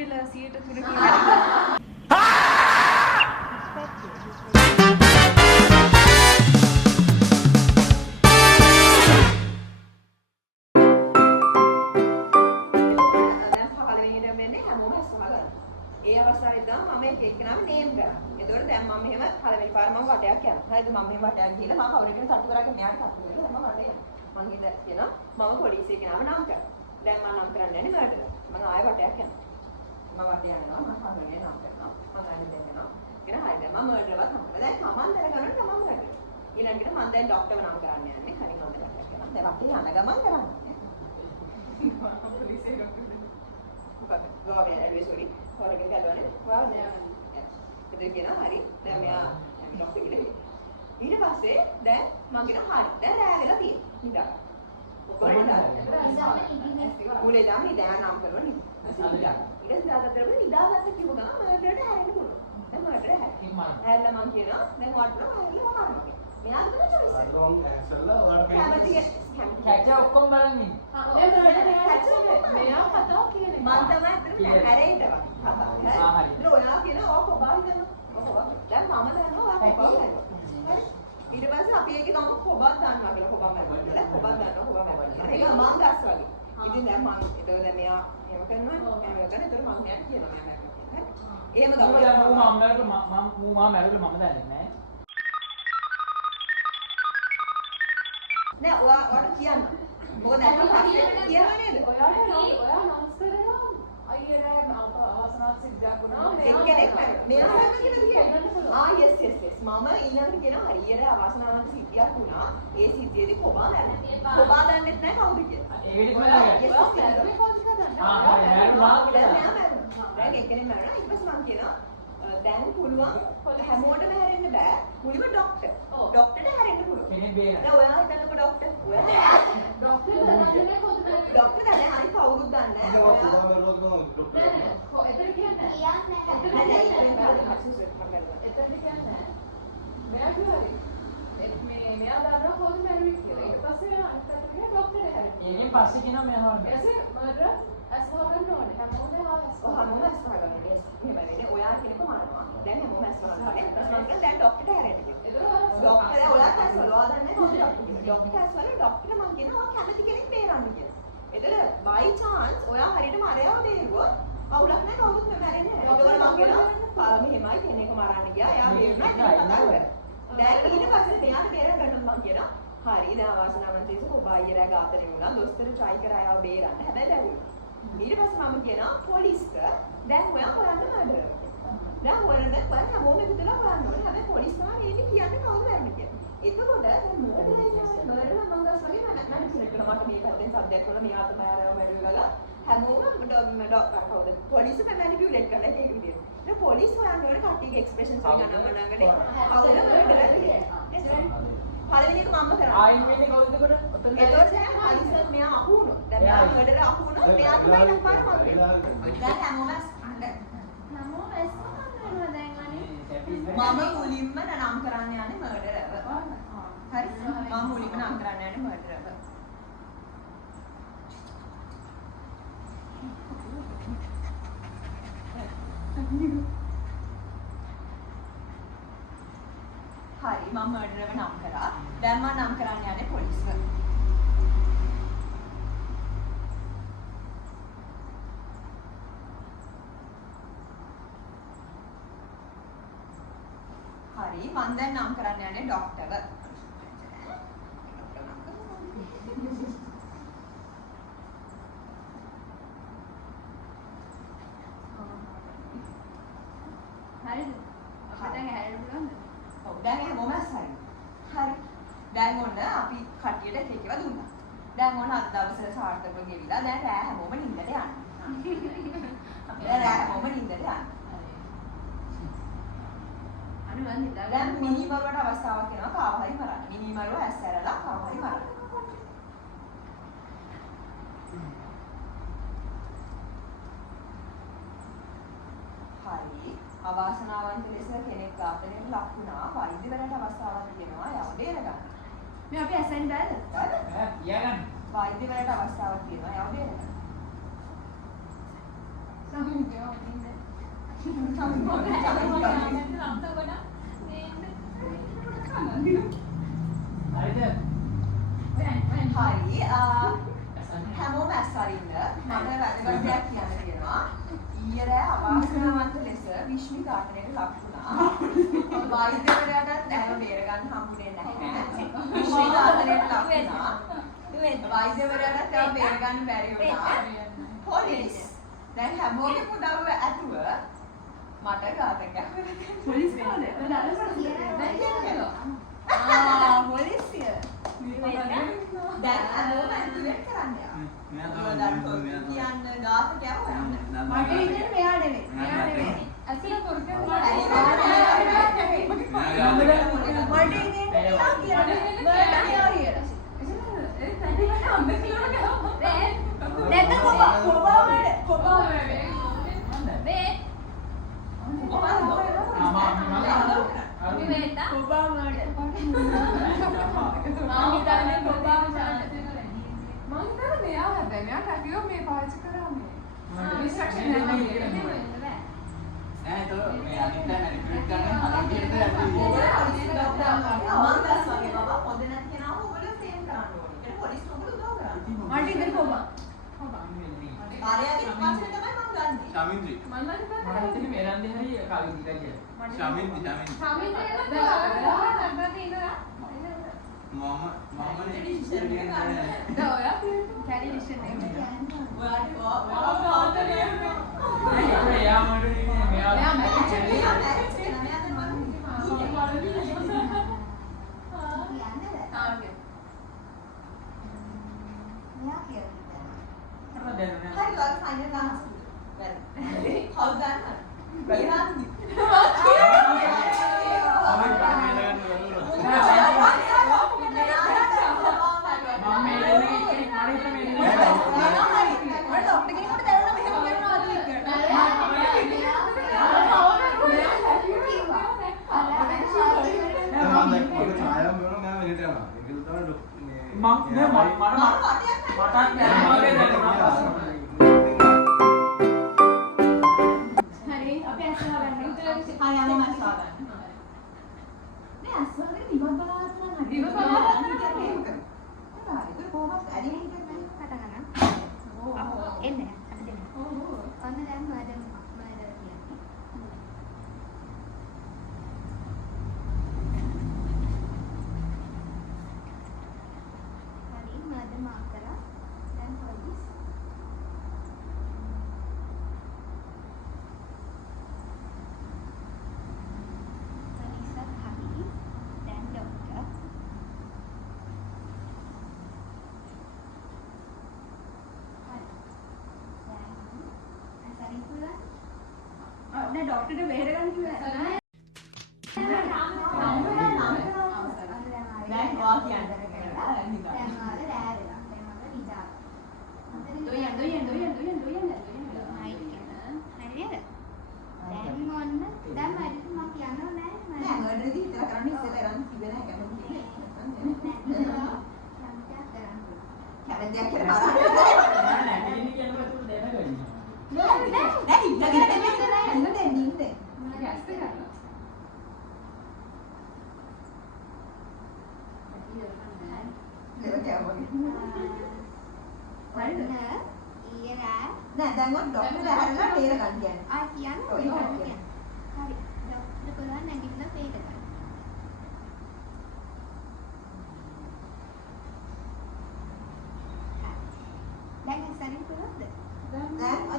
පෙළ 100ට 3 කියලා. ඒ අවස්ථාවේ තමයි මම එක එක්කනම නේම් කරා. එතකොට දැන් මම මෙහෙම පළවෙනි පාර මම වටයක් යනවා. හරිද? මම මෙහෙම වටයක් ගිහලා මම කවුරුකෙන් තට්ටු කරගෙන මෙයාට තට්ටු කරලා දැන් මම වටේ යනවා. මම හින්ද කියනවා මම පොලිසිය කෙනාව නම් කරා. දැන් මම නම් කරන්නේ නැහැ මර්ඩර්. මම ආයෙ වටයක් යනවා. මම වටේ යනවා මම කවුරුනේ නම් කරනවා. මම ගන්න දෙන්නවා. කියන හරිද? මම මර්ඩර්වත් නම් කරා. දැන් තමන් දැනගන්න තමන් මර්ඩර්. ඊළඟට මම දැන් ડોක්ටර්ව නම් ගන්න යන්නේ. හරි මම දැන් වටයක් යනවා. දැන් වටේ යන ගමන් කරන්නේ. පොලිසිය මොකක්ද? ගාවේ ඇල්වේ සෝරි. හොරගෙන ගලවන්නේ. වාව් නෑ. ඉතින් කියනවා හරි. දැන් මෙයා ડોක්ටර් කෙනෙක්. ඊට පස්සේ දැන් මම කියනවා හරි. දැන් රෑ වෙලා තියෙනවා. නිදා. කොහොමද? උලේ දාම නිදා නම් කරනවා නේ. නිදා. ඊට දාගත්තම නිදාගත්ත කිව්ව ගමන් මර්ඩරට හැරෙන්න පුළුවන්. දැන් මර්ඩර හැරෙනවා. හැරලා මම කියනවා දැන් වටනවා හැරලා මරනවා. මෙයාට මොකද choice එක? රොන් ඇන්සර්ලා ඔයාලට කැචා ඔක්කොම බලන්නේ. මෙයා කතාව කියන්නේ. මම තමයි අතට හැරෙයිද කතාව. හරි. ඔයා කියනවා ඔය කොබා හිතනවා. දැන් මම දන්නවා ඔයා කොබා ගන්නවා. හරි. ඊට පස්සේ අපි ඒකේ ගමු කොබා දානවා කියලා කොබා ගන්නවා. දැන් කොබා ගන්නවා කොබා ගන්නවා. ඒක මම ගස් වගේ. ඉතින් දැන් මම ඒක දැන් මෙයා එහෙම කරනවා. එහෙම කරන. ඒතර මම මෙයාට කියනවා මෙයා මැරුණා. හරි. එහෙම ගමු. මම මැරුණා මම දන්නේ නැහැ. නෑ ඔයාට කියන්න. මොකද නැත්නම් පස්සේ කියනවා නේද? ඔයා නම්ස් කරනවා. අයියලා අවසනාවක් සිද්ධියක් වුණා. එක්කෙනෙක් මෙයා කියනවා. yes. මම ඊළඟට කියනවා හරියට අවසනාවක් සිද්ධියක් වුණා. ඒ සිද්ධියේදී කොබා දැන්නා. කොබා දන්නෙත් නෑ කවුද කියලා. ඒ වෙලෙම දැන් එක්කෙනෙක් මැරුණා. ඊට පස්සේ මම කියනවා දැන් පුළුවන් හැමෝටම හැරෙන්න බෑ. මුලින්ම ડોක්ටර්. ડોක්ටර්ට හැරෙන්න පුළුවන්. කෙනෙක් බේරන්න. දැන් ඔයා හිතන්නකෝ ડોක්ටර්. ඔයා ડોක්ටර් දන්නේ කොහොමද? ડોක්ටර් දන්නේ හරි කවුරුත් දන්නේ නැහැ. ඔයා එතන කියන්නේ එතන කියන්නේ මෙයා කිව්වා මෙයා දන්නවා කොහොමද මැරුවේ කියලා. ඊට පස්සේ අනිත් පැත්තට ගියා ડોක්ටර් හැරෙන්න. ඊට පස්සේ කියනවා මෙයා හොරන. එසේ මර්ඩර් අස්වහගන්න ඕනේ. හැමෝම හැමෝම අස්වහගන්න. එහෙම නෙවෙයි. ඔයා කෙනෙක්ව මරනවා. දැන් හැමෝම අස්වහගන්න. ඊට පස්සේ මම දැන් ડોක්ටර්ට හැරෙන්න කියනවා. ડોක්ටර් ඔයාට අස්වහලවා දන්නේ කොහොමද ડોක්ටර් කියනවා. ડોක්ටර් අස්වහල ડોක්ටර් මම කියනවා ඔයා කැමති කෙනෙක් බේරන්න කියලා. එතන by chance ඔයා හරියටම අරයව බේරුවොත් අවුලක් නැහැ කවුරුත් මැරෙන්නේ නැහැ. ඒකවල මම කියනවා මෙහෙමයි කෙනෙක් මරන්න ගියා. එයා බේරුණා. ඒක කතා කරා. දැන් ඊට පස්සේ මෙයාට බේර ගන්න මම කියනවා හරි දැන් අවසනාවන්ත ඉතින් ඔබ අයියලා ගාතේ වුණා. දොස්තර try කරා එයාව බේරන්න. හැබැයි බැරිුණා. ඊට පස්සේ මම කියනවා පොලිස්ට දැන් ඔයා හොයන්න මැඩර්. දැන් හොයන්න ඔයා හැමෝම එකතුලා බලන්න ඕනේ. හැබැයි පොලිස් තමයි ඉන්නේ කියන්නේ කවුද මැරෙන්නේ කියලා. එතකොට දැන් මර්ඩර් මම ගස් වගේ මම සිලෙක්ට් කරලා මට මේ පැත්තෙන් සබ්ජෙක්ට් වල මෙයා තමයි ආරව මැඩර් ගලා හැමෝම කවුද පොලිස් මැනිපියුලේට් කරලා ඒක විදියට. ඒක පොලිස් හොයන්න ඕනේ කට්ටියගේ එක්ස්ප්‍රෙෂන්ස් එක ගන්න මනංගනේ කවුද මර්ඩර් කියලා. පළවෙනි එක මම කරා. ආයින් වෙන්නේ කවුද එතකොට? එතකොට දැන් පොලිස් මෙයා අහු වුණා. දැන් මෙයා මර්ඩර් අහු වුණා. මෙයා තමයි නම් පාර මම. දැන් හැමෝම මම මුලින්ම නම් කරන්න යන්නේ මර්ඩරව. හරි? මම මුලින්ම නම් කරන්න යන්නේ මර්ඩරව. හරි මම මර්ඩරව නම් කරා. දැන් මම නම් කරන්න යන්නේ පොලිස්ව. හරි මම දැන් නම් කරන්න යන්නේ ડોක්ටර්ව. හරිද? අපිට හැරෙන්න පුළුවන්ද? ඔව් දැන් හැමෝම හරි. හරි. දැන් ඔන්න අපි කට්ටියට එක එකව දුන්නා. දැන් ඔන්න අද දවසේ සාර්ථකව ගෙවිලා දැන් රෑ හැමෝම නිින්දට යනවා. දැන් රෑ හැමෝම නිින්දට යනවා. දැන් මිනිමරුවට අවස්ථාවක් එනවා කාව හරි මරන්න. මිනිමරුව ඇස් ඇරලා කාව හරි මරන්න. හරි. අවාසනාවන්ත ලෙස කෙනෙක් ඝාතනයට ලක් වුණා. වෛද්‍යවරයාට අවස්ථාවක් දෙනවා යව බේර ගන්න. මේ අපි ඇසෙන් බෑද? බෑද? තියාගන්න. වෛද්‍යවරයාට අවස්ථාවක් දෙනවා යව බේර ගන්න. හරිද? හරි හැමෝම ඇස්සරින්න මට වැදගත් දෙයක් කියන්න තියෙනවා. ඊයේ රෑ අවාසනාවන්ත ලෙස විශ්මි ඝාතනයට ලක් වුණා. වෛද්‍යවරයාටත් ඇව බේර ගන්න හම්බුනේ නැහැ. විශ්මි ඝාතනයට ලක් වුණා. වෛද්‍යවරයාටත් ඇව බේර ගන්න බැරි වුණා. පොලිස් දැන් හැමෝගේ පුදව්ව ඇතුව මට ඝාතකයා පොලිස් කාලේ පොලිසිය දැන් හැමෝම ඇතුලෙන් කරන්න කියන්න ඝාතකයා හොයන්න මට ඉන්නේ මෙයා නෙවෙයි ඇසල පුරුකේ මට ඉන්නේ මෙයා කියලා डॉक्टर बेहर गन क्यों है मैं वॉक किया अंदर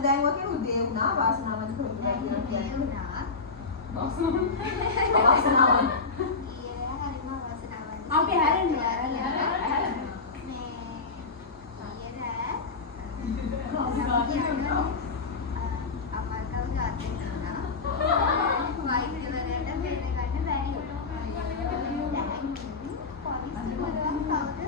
දැන් වගේ උදේ වුණා වාසනාවන්ත පොඩ්ඩක් කියලා කියනවා වාසනාවන්ත ඊයේ හරිම වාසනාවන්ත අපි හැරෙන්නේ මේ ඊයේ අමතව ගාතේ නා වෛද්‍යවරයාට බේර ගන්න බැරි දැන් පොලිස් වලට කවුද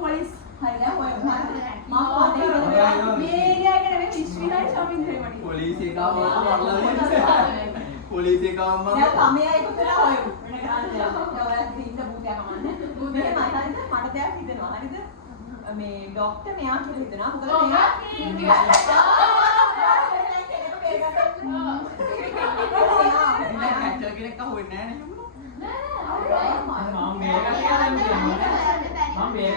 පොලිස් Hari පොලිසිය කාම පොලිසිය කාම දැන් ළමයා එකතු වෙලා ඔය වෙන කරන්නේ දැන් ඔයාලා ඉන්න භූතයා කමන්නේ භූතේ මට දෙයක් හිතෙනවා හරිද මේ ડોක්ටර් මෙයා කියලා හිතනවා මොකද මෙයා කැච්චර් කෙනෙක් අහුවෙන්නේ නැහැ නේ මම මේක කියලා මම මේක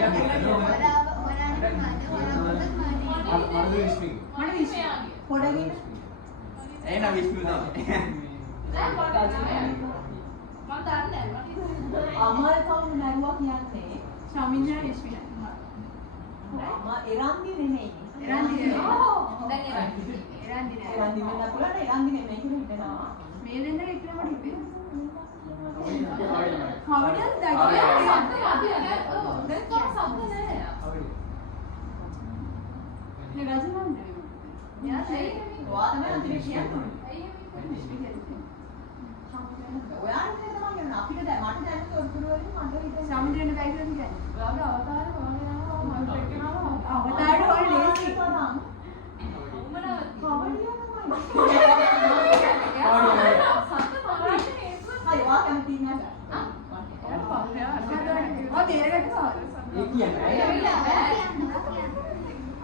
පොඩකින් එහෙනම් විශ්මු තමයි අමල් කවුරු නරුවා කියන්නේ ශමින්ජා විශ්මියා අම්මා එරන්දි නෙමෙයි එරන්දි නෙමෙයි. දැන් එරන්දි වෙන්න පුළුවන් එරන්දි නෙමෙයි කියලා හිතනවා මේ දෙන්න එකම ටිපේ කවඩියක් ඔයා තමයි අන්තිමට කියන්නේ ඔයාට තමයි කියන්නේ අපිට දැන් මට දැන් තොරතුරු වලින් මට හිතෙන්නේ සමුද්‍රේන කයි කියලා කියන්නේ. ඔයාගේ අවතාරය ඔයාගේ මම එක්කනවා. අවතාරය හොර ලේසි. හරි ඔයා කැමති නේද? ඔය තේරෙකට සාර. ඒ කියන්නේ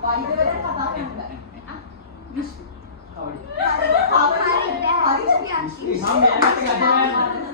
වෛද්‍යවරයෙක් කතා කරනවා. විශ්ව. කවඩිය මම මේකට ගන්නවා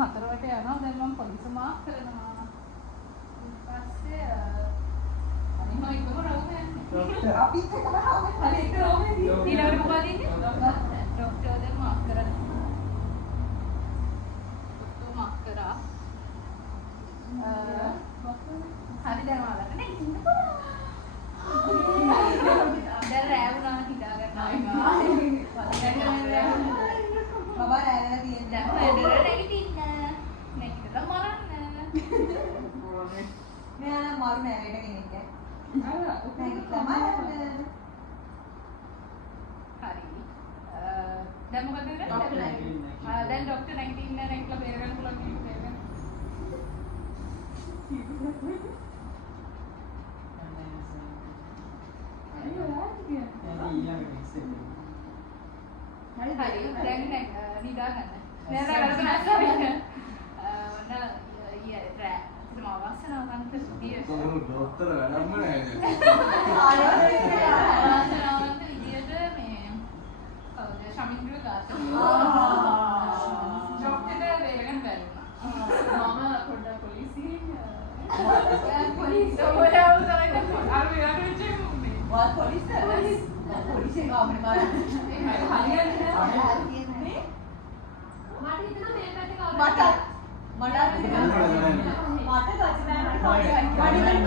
හතරවට යනවා දැන් මම පොලිස මාක් කරනවා ඊපස්සේ අනිත් මම එකම රවුම යන්නේ අපි එක තමයි හරි එක රෝමේදී ඊළඟට මොකද ඉන්නේ ડોක්ටර් දැන් මාක් කරනවා ડોක්ටර් මාක් කරා හරි දැන් ආවද නේ ඉන්නකෝ දැන් රෑ වුණා හිතා ගන්නවා බබා රැඳලා තියෙන දැන් වැඩට නැගිටින්න නැගිටලා මරන්න මෙයා නම් මරු නෑ වැඩ කෙනෙක් ඈ නැගිටලා මරන්න හරි දැන් මොකද කරන්නේ දැන් ડોක්ටර් නැගිටින්න නැගිටලා බේරගන්න පුළුවන් කෙනෙක් බේරගන්න හරි දැන් නිදා ගන්න නෑ නෑ වැඩ නැස්සවෙන්න ඔන්න ඊයේ රෑ මම අවසනාව ගන්න විදිය ડોක්ටර් වැඩක්ම නැහැ අවසනාවන්ත විදියට මේ කවුද ශමින්ද්‍ර ගාතන ડોක්ටර් වේගන් බැලුණා මම පොඩ්ඩක් පොලිසිය ඔයාව තමයි අර විරාට වෙච්ච මොන්නේ වා පොලිසිය ගාමනේ මාර හරියන්නේ නැහැ නේ මට හිතෙනවා මේ පැත්තේ කවුද මට ගජමෑන්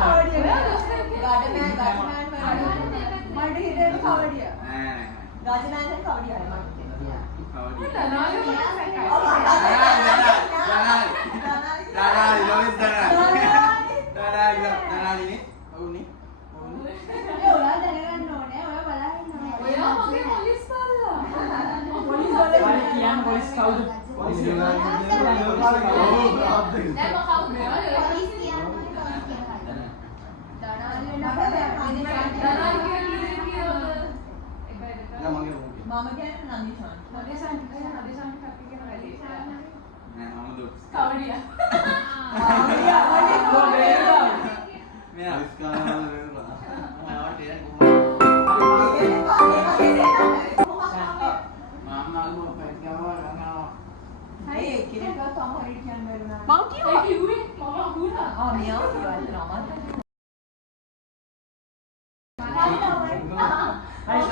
මට හිතෙන කවඩිය ගජමෑන් කවඩිය හරි මට ඔයා දැනගන්න ඕනේ ඔයා බලන්න ඔයා මගේ පොලිස් බලලා පොලිස් වල කියන්න පොලිස් කවුද පොලිසිය දැන් මම කවුද මම කියන්නේ නන්දිෂාන් Hey, kira kau tahu hari kian baru nak? මම කිව්වේ මම අහුණා Ah, miau kian nama. හරි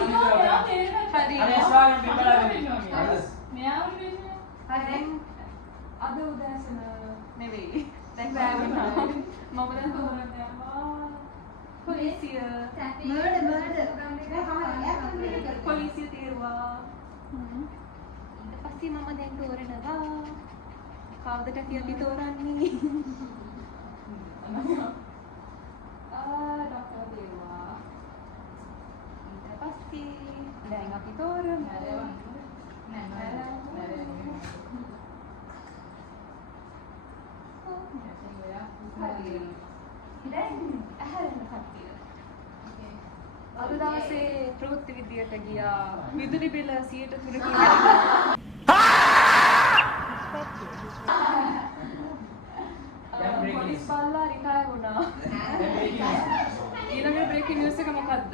පොලිසිය පොලිසිය තේරුවා. ඊට පස්සේ මම දැන් තෝරනවා. කවුදට අපි තෝරන්නේ? ડોක්ටර් තේරුවා. ඊට පස්සේ දැන් අපි තෝරනවා. දැන් ඇහැරෙන්න කට්ටිය. අද දවසේ ප්‍රවෘත්ති විද්‍යාවට ගියා. විදුලි බිල 103කින් පොලිස් බල්ලා රිටයර් වුණා. ඊළඟ බ්‍රේකින් නිවුස් එක මොකද්ද?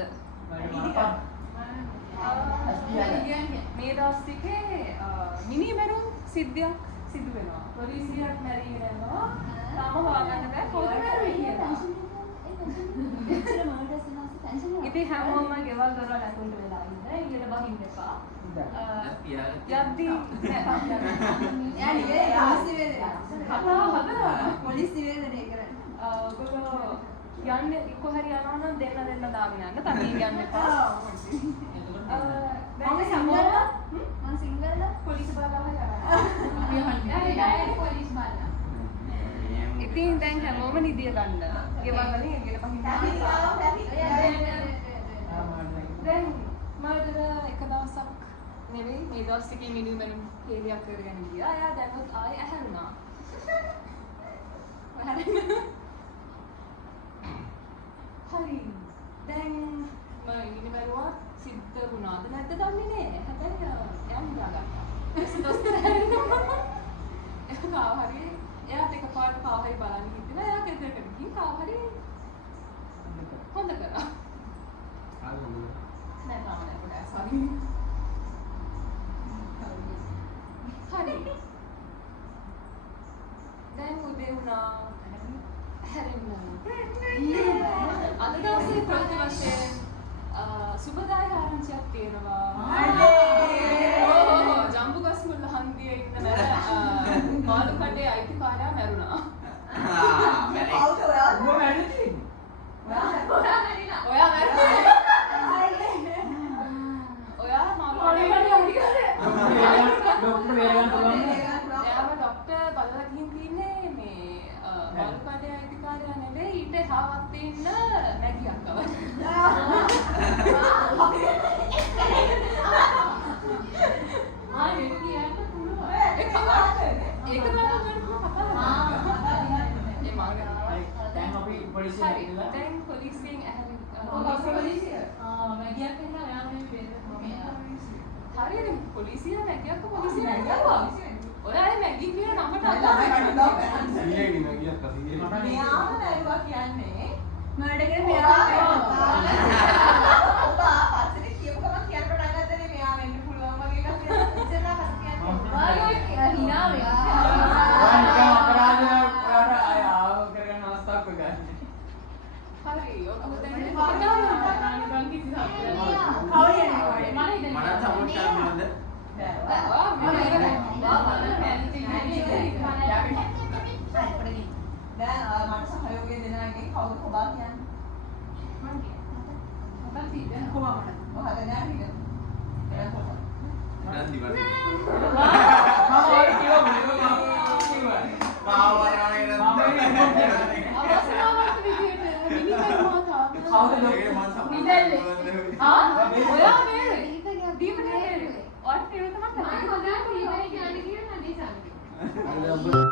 මේ දවස් ටිකේ මිනි මැරුම් සිද්ධියක් සිදු වෙනවා. පොලිසියක් මැරීගෙන යනවා. තාම හොයාගන්න බෑ කවුද මැරුවේ කියලා. ඉතින් හැමෝම ගෙවල් දොරවල් ඇතුළට වෙලා ඉන්න. එළියට බහින්න එපා. යද්දී පොලිස් නිවේදනය කරන්න. ඔයගොල්ලෝ යන්නේ කොහරි යනවා නම් දෙන්න දාගෙන යන්න. තනියෙන් යන්න එපා. මම සිංගල්ද පොලිස් බලලා යනවා. පොලිස් බලලා. ඉතින් දැන් හැමෝම නිදිය ගන්න. ගෙවල් වලින් එළියට බහින්න. දැන් මට එක දවසක් නෙවෙයි මේ දවස් ටිකේ මිනිමම් හේලියක් කරගෙන ගියා. එයා දැන්වත් ආයෙ ඇහැරුණා. හරි. දැන් මම මිනිමරුවා සිද්ධ වුණාද නැද්ද දන්නේ නෑ. හැබැයි යන්න ගියා. එයාට එකපාරට කාව හරි බලන්න හිටිලා එයා ගෙදරකට ගිහින් කාව හරි හොඳ කරා. නෑ තාම නෑ පොඩ්ඩක් සාරි. හරි. දැන් උදේ වුණා හැරෙන්න. අද දවසේ ප්‍රති වශයෙන් සුබදායි ආරංචියක් තියෙනවා. ජම්බුගස් මුල්ල හන්දියේ ඉන්න මාළු කඩේ අයිතිකාරයා මැරුණා. ඔයා ડોක්ටර් බලලා ගිහින් තින්නේ මේ මාළු කඩේ අයිතිකාරයා නෙවෙයි ඊට එහාවත් ඉන්න නැගියක් කව. පොලිසිය මැගියක් පොලිසිය නැගියවා. ඔයා මැගි කියන නමට අල්ලලා සීලේනි මැගියක් අසීලේ. මෙයාම නෑවා කියන්නේ මඩගෙන මෙයා ඔබා පස්සේ කියපු ගමන් කියන්න පටන් ගත්තනේ මෙයා වෙන්න පුළුවන් වගේ එකක් කියලා. ඉතින්ලා කස් කියන්නේ. වාගේ හිනා වෙනවා. හරි ඔක දැන් පාඩම් කිසි දැන් මට සහයෝගය දෙන එකෙන් කවුද කොබා කියන්නේ? මම කියන්නේ. කොබා මට. ඔය හදන්නේ නැහැ නේද? එහෙනම් කොහොමද? නන්දි වරේ. අවසරවත් විදියට මිනිමරුවා තාම. ඔයා මේ දීපනේ ඔයාට තේරුම් තමයි.